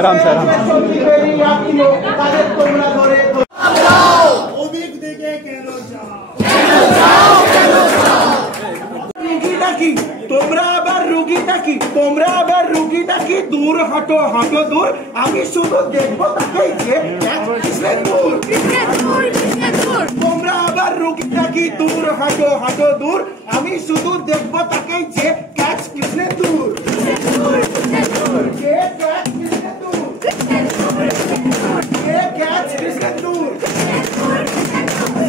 आराम से आराम তোমরা আবার রুগীটা কি দূর হাঁটো দূর আমি শুধু দেখবো তাকেই যে তোমরা আবার রুগীটা কি দূর হাঁটো দূর আমি শুধু দেখবো তাকেই যে ক্যাচ কৃষ্ণের দূর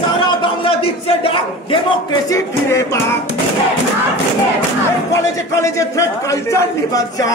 সারা বাংলা দিচ্ছে ডাক ডেমোক্রেসি ফিরে পা কলেজে থ্রেড কালচার নিবার চা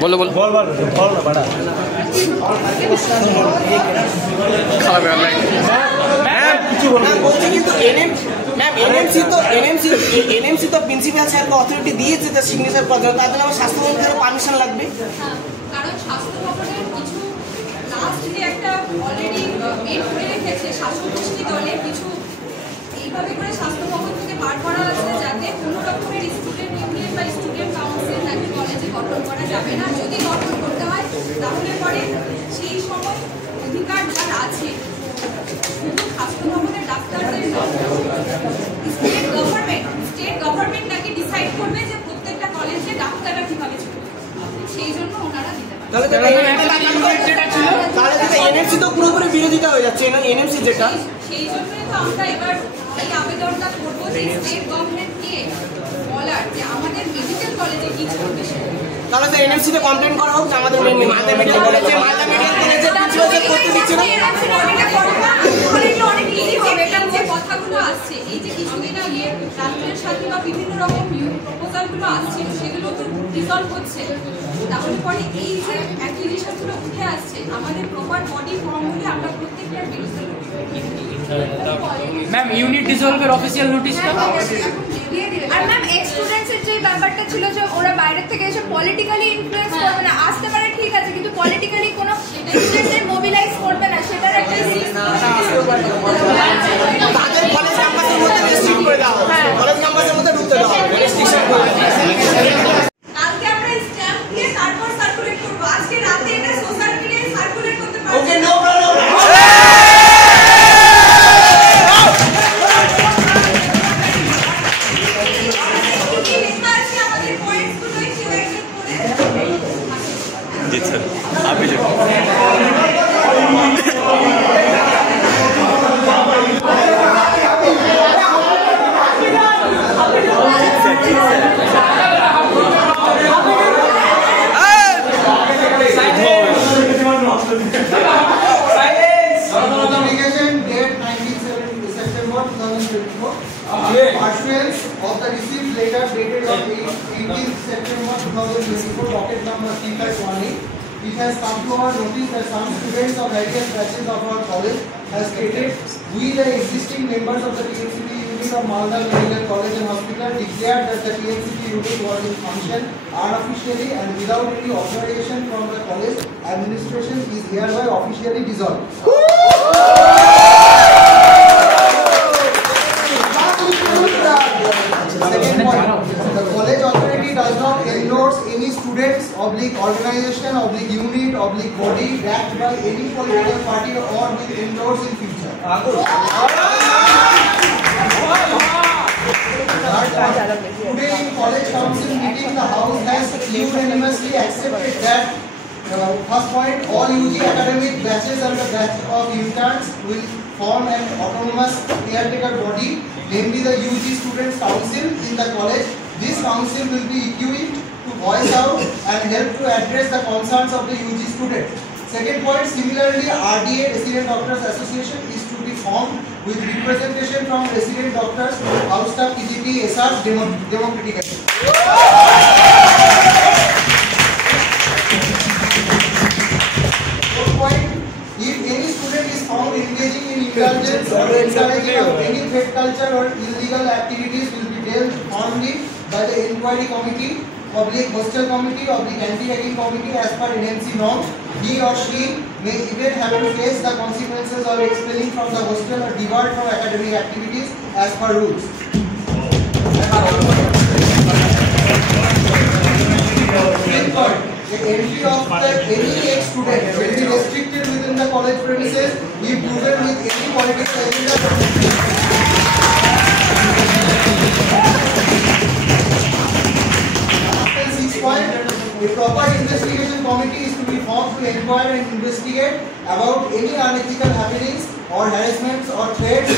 बोलो बोलो बोल बोल बोल ना बड़ा खाला में मैम कुछ बोलना बोलते কিন্তু मैम एनएमसी तो प्रिंसिपल স্যার को অথরিটি দিয়েছে যে সিগনেচার করার জন্য তার জন্য আমার স্বাস্থ্য মন্ত্রকের পারমিশন লাগবে কারণ স্বাস্থ্য ভবনের কিছু লাস্ট যে একটা অলরেডি মেড করে রেখেছে শাসকগোষ্ঠী দলে কিছু এইভাবে করে স্বাস্থ্য ভবন থেকে বার করা আছে যাতে কোনো রকমের স্টুডেন্ট ইউনিয়ন বা স্টুডেন্ট কাউন্সিল নাকি কলেজে গঠন করা যাবে হবে না। যদি গঠন করতে হয় তাহলে পরে সেই সময় অধিকার যার আছে শুধু স্বাস্থ্য ভবনের ডাক্তারদের স্টেট গভর্নমেন্ট নাকি ডিসাইড করবে যে প্রত্যেকটা কলেজে ডাক্তাররা কিভাবে চলবে, সেই জন্য ওনারা দিতে পারে। তাহলে এনএমসি তো পুরোপুরি বিরোধিতা হয়ে যাচ্ছে, এনএমসি যেটা, সেই জন্যই তো আমরা এবার এই আবেদনটা করবো যে স্টেট গভর্নমেন্টকে বলার যে আমাদের মেডিকেল কলেজে কি চলবে সেটা। তাহলে তো এনএমসি তে কমপ্লেইন করা হোক যে আমাদের মালদা মেডিকেল কলেজে করতে দিচ্ছে না। অনেক ইজি হবে এটা যে কথাগুলো আসছে, এই যে কিছুদিন আগে রাষ্ট্রের সাথে বা বিভিন্ন রকম প্রপোজালগুলো আসছিল সেগুলো তো রিজলভ হচ্ছে, তাহলে পরে এই যে অ্যাকুইজিশনগুলো উঠে আসছে আমাদের প্রপার বডি ফর্ম হলে আমরা প্রত্যেকটার বিরুদ্ধে ম্যাম ইউনিট ডিসলভের অফিসিয়াল নোটিশটা আর ম্যাম এক্স স্টুডেন্টসের যে ব্যাপারটা ছিল যে ওরা বাইরে থেকে এসে পলিটিক্যালি ইনফ্লুয়েন্স করবে না, আসতে পারে ঠিক আছে কিন্তু পলিটিক্যালি কোনো স্টুডেন্টদের মোবিলাইজ করবে না, সেটার একটা তাদের কলেজ ক্যাম্পাসের মধ্যে রেস্ট্রিক্ট করে দাও, কলেজ ক্যাম্পাসের মধ্যে ঢুকতে দাও, রেস্ট্রিকশন করে কালকে আমরা স্ট্যাম্প দিয়ে তারপর সার্কুলেট করব, আজকে রাতে এটা সোশ্যাল মিডিয়ায় সার্কুলেট করতে পারবো। Okay no problem. Pursuance of the received letter dated on 18th September 2024, docket number 3518, it has come to our notice that some students of various batches of our college has stated, we the existing members of the TMCP unit of Malda Medical College and Hospital declared that the TMCP unit was in function unofficially and without any authorization from the college administration is hereby officially dissolved. Second point, the college authority does not endorse any students, organization, unit, body backed by any political party or will endorse in future. Today in college council meeting, the house has unanimously accepted that first point, all UG academic batches and the batch of interns will form an autonomous caretaker body, namely the UG Students Council in the college. This council will be equipped to voice out and help to address the concerns of the UG students. Second point, similarly, RDA Resident Doctors Association is to be formed with representation from resident doctors, house staff, PGP, SRs democratically. Fourth point, if any student is found engaging in indulgence or encouraging of any threat culture or illegal activities will be dealt firmly by the inquiry committee, public hostel committee, anti-ragging committee as per NMC norms. He or she may even have to face the consequences of expelling from the hostel or debarred from academic activities as per rules. Fifth point, the entry of any ex-student will be restricted within the college premises if proven with any political agenda. Point, a proper investigation committee is to be formed to inquire and investigate about any unethical happenings or harassments or threats,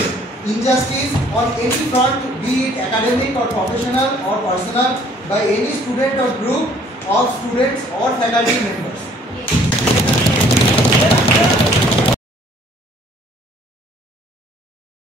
injustice on any front, be it academic or professional or personal, by any student or group of students or faculty members.